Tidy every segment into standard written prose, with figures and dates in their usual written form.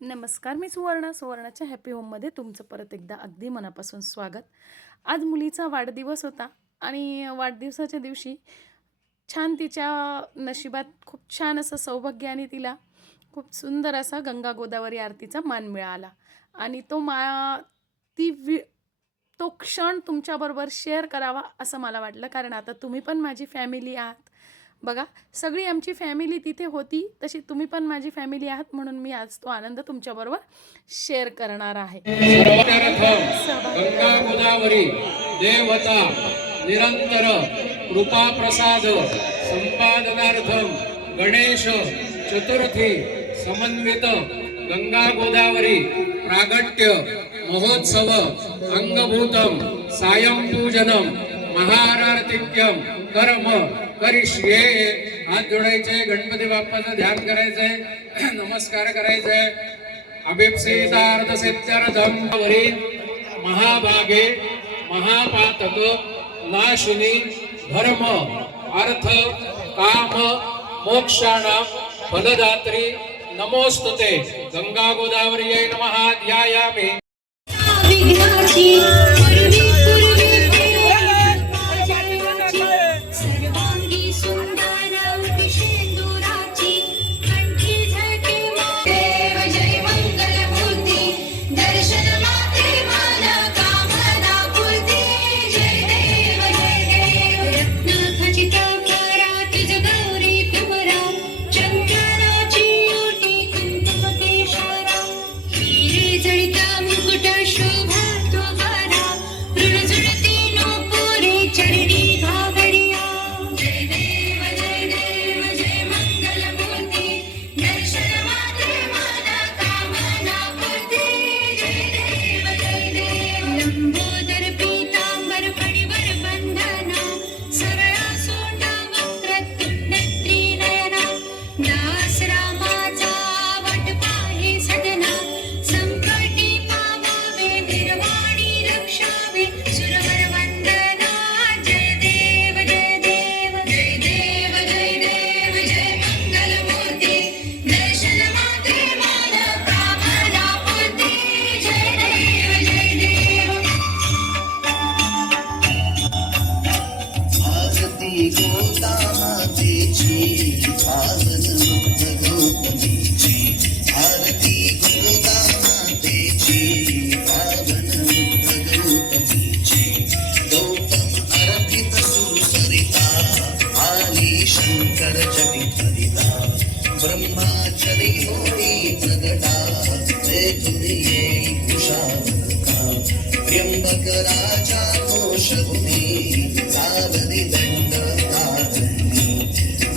नमस्कार, मी सुवर्णाच्या हॅपी होममध्ये तुमचं परत एकदा अगदी मनापासून स्वागत. आज मुलीचा वाढदिवस होता आणि वाढदिवसाच्या दिवशी छान तिच्या नशिबात खूप छान असं सौभाग्य आणि तिला खूप सुंदर असा गंगा गोदावरी आरतीचा मान मिळाला आणि ती वि तो क्षण तुमच्याबरोबर शेअर करावा असं मला वाटलं. कारण आता तुम्ही पण माझी फॅमिली आहात. बघा, सगळी आमची फॅमिली तिथे होती, तशी तुम्ही पण माझी फॅमिली आहात, म्हणून मी आज तो आनंद तुमच्याबरोबर शेअर करणार आहे. गंगा गोदावरी देवता निरंतर कृपा प्रसाद संपादनार्थम गणेश चतुर्थी समन्वित गंगा गोदावरी प्रागट्य महोत्सव अंगभूतम सायं पूजनम महाआरतिक्यम कर्म करिष्ये. हात जोडायचे, गणपती बाप्पाचं ध्यान करायचंय, नमस्कार करायचंय. अभिप्सेतार्थ सिद्ध्यर्थम वरी महाभागे महापातक नाशिनी धर्म अर्थ काम मोक्षाणां फलदात्री नमोस्तुते. गंगा गोदावरी नमः. ध्यायामि. ब्रह्माचरी होई प्रगटा त्र्यंबक राजा घोष भूमी सागरी दंड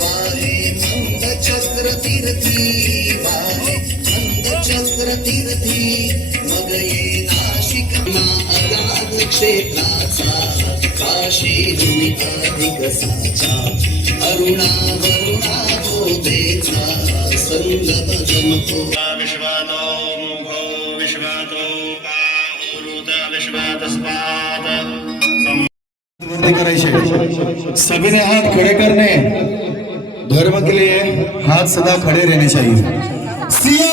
वाहे मंद चक्र तीर्थी वाहे मंद चक्र तीर्थी मग ये नाशिक अगाध क्षेत्राचा काशी अधिक साचा अरुणा वरुणा गोदेचा संगम जमतो विश्वातो मुखो विश्वातो बाहुरुत विश्वातस्मात् वृद्धि करायचे. सभी ने हाथ खड़े करने, धर्म के लिए हाथ सदा खड़े रहने चाहिए. सिया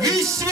विश्व